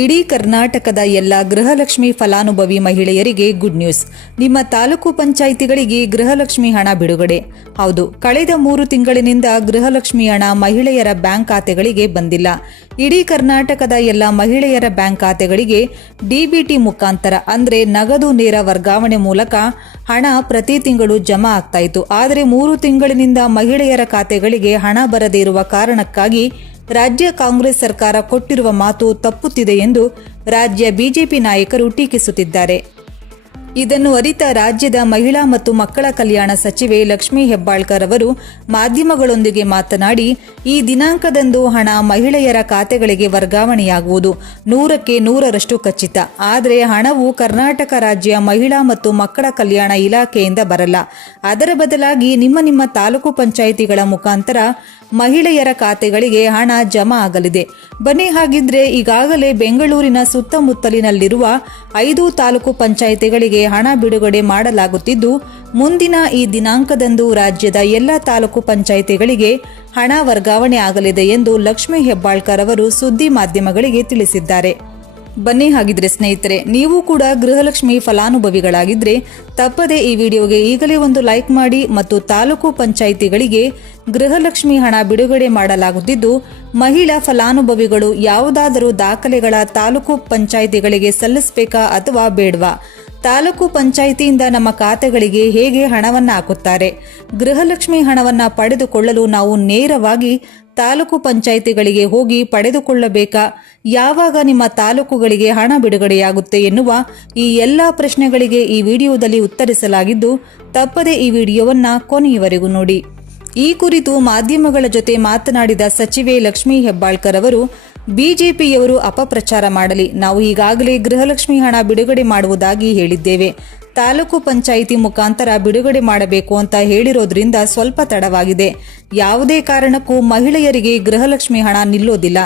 ಇಡೀ ಕರ್ನಾಟಕದ ಎಲ್ಲ ಗೃಹಲಕ್ಷ್ಮಿ ಫಲಾನುಭವಿ ಮಹಿಳೆಯರಿಗೆ ಗುಡ್ ನ್ಯೂಸ್. ನಿಮ್ಮ ತಾಲೂಕು ಪಂಚಾಯಿತಿಗಳಿಗೆ ಗೃಹಲಕ್ಷ್ಮಿ ಹಣ ಬಿಡುಗಡೆ. ಹೌದು, ಕಳೆದ ಮೂರು ತಿಂಗಳಿನಿಂದ ಗೃಹಲಕ್ಷ್ಮಿ ಹಣ ಮಹಿಳೆಯರ ಬ್ಯಾಂಕ್ ಖಾತೆಗಳಿಗೆ ಬಂದಿಲ್ಲ. ಇಡೀ ಕರ್ನಾಟಕದ ಎಲ್ಲ ಮಹಿಳೆಯರ ಬ್ಯಾಂಕ್ ಖಾತೆಗಳಿಗೆ ಡಿಬಿಟಿ ಮುಖಾಂತರ, ಅಂದ್ರೆ ನಗದು ನೇರ ವರ್ಗಾವಣೆ ಮೂಲಕ ಹಣ ಪ್ರತಿ ತಿಂಗಳು ಜಮಾ ಆಗ್ತಾ ಇತ್ತು. ಆದರೆ ಮೂರು ತಿಂಗಳಿನಿಂದ ಮಹಿಳೆಯರ ಖಾತೆಗಳಿಗೆ ಹಣ ಬರದೇ ಇರುವ ಕಾರಣಕ್ಕಾಗಿ ರಾಜ್ಯ ಕಾಂಗ್ರೆಸ್ ಸರ್ಕಾರ ಕೊಟ್ಟಿರುವ ಮಾತು ತಪ್ಪುತ್ತಿದೆ ಎಂದು ರಾಜ್ಯ ಬಿಜೆಪಿ ನಾಯಕರು ಟೀಕಿಸುತ್ತಿದ್ದಾರೆ. ಇದನ್ನು ಅರಿತ ರಾಜ್ಯದ ಮಹಿಳಾ ಮತ್ತು ಮಕ್ಕಳ ಕಲ್ಯಾಣ ಸಚಿವೆ ಲಕ್ಷ್ಮೀ ಹೆಬ್ಬಾಳ್ಕರ್ ಅವರು ಮಾಧ್ಯಮಗಳೊಂದಿಗೆ ಮಾತನಾಡಿ, ಈ ದಿನಾಂಕದಂದು ಹಣ ಮಹಿಳೆಯರ ಖಾತೆಗಳಿಗೆ ವರ್ಗಾವಣೆಯಾಗುವುದು ನೂರಕ್ಕೆ ನೂರರಷ್ಟು ಖಚಿತ. ಆದರೆ ಹಣವು ಕರ್ನಾಟಕ ರಾಜ್ಯ ಮಹಿಳಾ ಮತ್ತು ಮಕ್ಕಳ ಕಲ್ಯಾಣ ಇಲಾಖೆಯಿಂದ ಬರಲ್ಲ. ಅದರ ಬದಲಾಗಿ ನಿಮ್ಮ ನಿಮ್ಮ ತಾಲೂಕು ಪಂಚಾಯಿತಿಗಳ ಮುಖಾಂತರ ಮಹಿಳೆಯರ ಖಾತೆಗಳಿಗೆ ಹಣ ಜಮಾ ಆಗಲಿದೆ. ಬನ್ನಿ ಹಾಗಿದ್ರೆ ಈಗಾಗಲೇ ಬೆಂಗಳೂರಿನ ಸುತ್ತಮುತ್ತಲಿನಲ್ಲಿರುವ ಐದು ತಾಲೂಕು ಪಂಚಾಯಿತಿಗಳಿಗೆ ಹಣ ಬಿಡುಗಡೆ ಮಾಡಲಾಗುತ್ತಿದ್ದು, ಮುಂದಿನ ಈ ದಿನಾಂಕದಂದು ರಾಜ್ಯದ ಎಲ್ಲ ತಾಲೂಕು ಪಂಚಾಯಿತಿಗಳಿಗೆ ಹಣ ವರ್ಗಾವಣೆ ಆಗಲಿದೆ ಎಂದು ಲಕ್ಷ್ಮೀ ಹೆಬ್ಬಾಳ್ಕರ್ ಅವರು ಸುದ್ದಿ ಮಾಧ್ಯಮಗಳಿಗೆ ತಿಳಿಸಿದ್ದಾರೆ. ಬನ್ನಿ ಹಾಗಿದ್ರೆ ಸ್ನೇಹಿತರೆ, ನೀವು ಕೂಡ ಗೃಹಲಕ್ಷ್ಮಿ ಫಲಾನುಭವಿಗಳಾಗಿದ್ರೆ ತಪ್ಪದೆ ಈ ವಿಡಿಯೋಗೆ ಈಗಲೇ ಒಂದು ಲೈಕ್ ಮಾಡಿ ಮತ್ತು ತಾಲೂಕು ಪಂಚಾಯಿತಿಗಳಿಗೆ ಗೃಹಲಕ್ಷ್ಮಿ ಹಣ ಬಿಡುಗಡೆ ಮಾಡಲಾಗುತ್ತಿದ್ದು, ಮಹಿಳಾ ಫಲಾನುಭವಿಗಳು ಯಾವುದಾದರೂ ದಾಖಲೆಗಳ ತಾಲೂಕು ಪಂಚಾಯಿತಿಗಳಿಗೆ ಸಲ್ಲಿಸಬೇಕಾ ಅಥವಾ ಬೇಡವಾ? ತಾಲೂಕು ಪಂಚಾಯಿತಿಯಿಂದ ನಮ್ಮ ಖಾತೆಗಳಿಗೆ ಹೇಗೆ ಹಣವನ್ನು ಹಾಕುತ್ತಾರೆ? ಗೃಹಲಕ್ಷ್ಮಿ ಹಣವನ್ನು ಪಡೆದುಕೊಳ್ಳಲು ನಾವು ನೇರವಾಗಿ ತಾಲೂಕು ಪಂಚಾಯಿತಿಗಳಿಗೆ ಹೋಗಿ ಪಡೆದುಕೊಳ್ಳಬೇಕಾ? ಯಾವಾಗ ನಿಮ್ಮ ತಾಲೂಕುಗಳಿಗೆ ಹಣ ಬಿಡುಗಡೆಯಾಗುತ್ತೆ ಎನ್ನುವ ಈ ಎಲ್ಲ ಪ್ರಶ್ನೆಗಳಿಗೆ ಈ ವಿಡಿಯೋದಲ್ಲಿ ಉತ್ತರಿಸಲಾಗಿದ್ದು, ತಪ್ಪದೆ ಈ ವಿಡಿಯೋವನ್ನು ಕೊನೆಯವರೆಗೂ ನೋಡಿ. ಈ ಕುರಿತು ಮಾಧ್ಯಮಗಳ ಜೊತೆ ಮಾತನಾಡಿದ ಸಚಿವೆ ಲಕ್ಷ್ಮೀ ಹೆಬ್ಬಾಳ್ಕರ್ ಅವರು, ಬಿಜೆಪಿಯವರು ಅಪಪ್ರಚಾರ ಮಾಡಲಿ. ನಾವು ಈಗಾಗಲೇ ಗೃಹಲಕ್ಷ್ಮಿ ಹಣ ಬಿಡುಗಡೆ ಮಾಡುವುದಾಗಿ ಹೇಳಿದ್ದೇವೆ. ತಾಲೂಕು ಪಂಚಾಯಿತಿ ಮುಖಾಂತರ ಬಿಡುಗಡೆ ಮಾಡಬೇಕು ಅಂತ ಹೇಳಿರೋದ್ರಿಂದ ಸ್ವಲ್ಪ ತಡವಾಗಿದೆ. ಯಾವುದೇ ಕಾರಣಕ್ಕೂ ಮಹಿಳೆಯರಿಗೆ ಗೃಹಲಕ್ಷ್ಮಿ ಹಣ ನಿಲ್ಲೋದಿಲ್ಲ.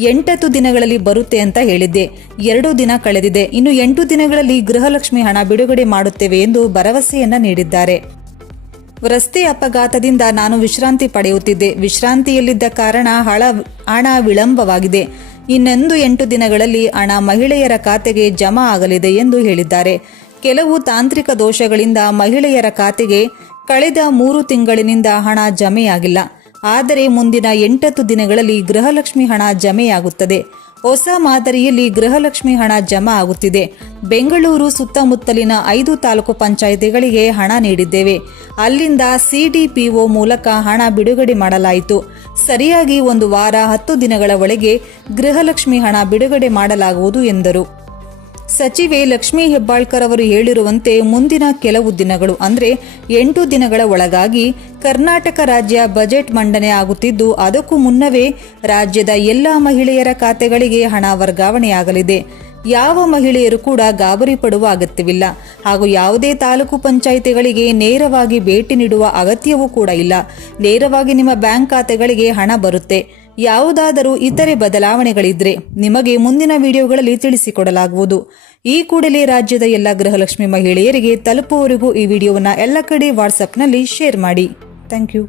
ಎಂಟತ್ತು ದಿನಗಳಲ್ಲಿ ಬರುತ್ತೆ ಅಂತ ಹೇಳಿದ್ದೆ. ಎರಡು ದಿನ ಕಳೆದಿದೆ. ಇನ್ನು ಎಂಟು ದಿನಗಳಲ್ಲಿ ಗೃಹಲಕ್ಷ್ಮಿ ಹಣ ಬಿಡುಗಡೆ ಮಾಡುತ್ತೇವೆ ಎಂದು ಭರವಸೆಯನ್ನ ನೀಡಿದ್ದಾರೆ. ರಸ್ತೆ ಅಪಘಾತದಿಂದ ನಾನು ವಿಶ್ರಾಂತಿ ಪಡೆಯುತ್ತಿದ್ದೆ. ವಿಶ್ರಾಂತಿಯಲ್ಲಿದ್ದ ಕಾರಣ ಹಣ ಹಣ ವಿಳಂಬವಾಗಿದೆ. ಇನ್ನೊಂದು ಎಂಟು ದಿನಗಳಲ್ಲಿ ಹಣ ಮಹಿಳೆಯರ ಖಾತೆಗೆ ಜಮಾ ಆಗಲಿದೆ ಎಂದು ಹೇಳಿದ್ದಾರೆ. ಕೆಲವು ತಾಂತ್ರಿಕ ದೋಷಗಳಿಂದ ಮಹಿಳೆಯರ ಖಾತೆಗೆ ಕಳೆದ ಮೂರು ತಿಂಗಳಿನಿಂದ ಹಣ ಜಮೆಯಾಗಿಲ್ಲ. ಆದರೆ ಮುಂದಿನ ಎಂಟತ್ತು ದಿನಗಳಲ್ಲಿ ಗೃಹಲಕ್ಷ್ಮಿ ಹಣ ಜಮೆಯಾಗುತ್ತದೆ. ಹೊಸ ಮಾದರಿಯಲ್ಲಿ ಗೃಹಲಕ್ಷ್ಮಿ ಹಣ ಜಮಾ ಆಗುತ್ತಿದೆ. ಬೆಂಗಳೂರು ಸುತ್ತಮುತ್ತಲಿನ ಐದು ತಾಲೂಕು ಪಂಚಾಯಿತಿಗಳಿಗೆ ಹಣ ನೀಡಿದ್ದೇವೆ. ಅಲ್ಲಿಂದ ಸಿಡಿಪಿಒ ಮೂಲಕ ಹಣ ಬಿಡುಗಡೆ ಮಾಡಲಾಯಿತು. ಸರಿಯಾಗಿ ಒಂದು ವಾರ ಹತ್ತು ದಿನಗಳ ಒಳಗೆ ಗೃಹಲಕ್ಷ್ಮಿ ಹಣ ಬಿಡುಗಡೆ ಮಾಡಲಾಗುವುದು ಎಂದರು. ಸಚಿವೆ ಲಕ್ಷ್ಮೀ ಹೆಬ್ಬಾಳ್ಕರ್ ಅವರು ಹೇಳಿರುವಂತೆ ಮುಂದಿನ ಕೆಲವು ದಿನಗಳು ಅಂದರೆ ಎಂಟು ದಿನಗಳ ಒಳಗಾಗಿ ಕರ್ನಾಟಕ ರಾಜ್ಯ ಬಜೆಟ್ ಮಂಡನೆ ಆಗುತ್ತಿದ್ದು, ಅದಕ್ಕೂ ಮುನ್ನವೇ ರಾಜ್ಯದ ಎಲ್ಲ ಮಹಿಳೆಯರ ಖಾತೆಗಳಿಗೆ ಹಣ ವರ್ಗಾವಣೆಯಾಗಲಿದೆ. ಯಾವ ಮಹಿಳೆಯರು ಕೂಡ ಗಾಬರಿ ಪಡುವ ಅಗತ್ಯವಿಲ್ಲ. ಹಾಗೂ ಯಾವುದೇ ತಾಲೂಕು ಪಂಚಾಯಿತಿಗಳಿಗೆ ನೇರವಾಗಿ ಭೇಟಿ ನೀಡುವ ಅಗತ್ಯವೂ ಕೂಡ ಇಲ್ಲ. ನೇರವಾಗಿ ನಿಮ್ಮ ಬ್ಯಾಂಕ್ ಖಾತೆಗಳಿಗೆ ಹಣ ಬರುತ್ತೆ. ಯಾವುದಾದರೂ ಇತರೆ ಬದಲಾವಣೆಗಳಿದ್ರೆ ನಿಮಗೆ ಮುಂದಿನ ವಿಡಿಯೋಗಳಲ್ಲಿ ತಿಳಿಸಿಕೊಡಲಾಗುವುದು. ಈ ಕೂಡಲೇ ರಾಜ್ಯದ ಎಲ್ಲ ಗೃಹಲಕ್ಷ್ಮಿ ಮಹಿಳೆಯರಿಗೆ ತಲುಪುವವರೆಗೂ ಈ ವಿಡಿಯೋವನ್ನು ಎಲ್ಲ ಕಡೆ ವಾಟ್ಸಪ್ನಲ್ಲಿ ಶೇರ್ ಮಾಡಿ. Thank you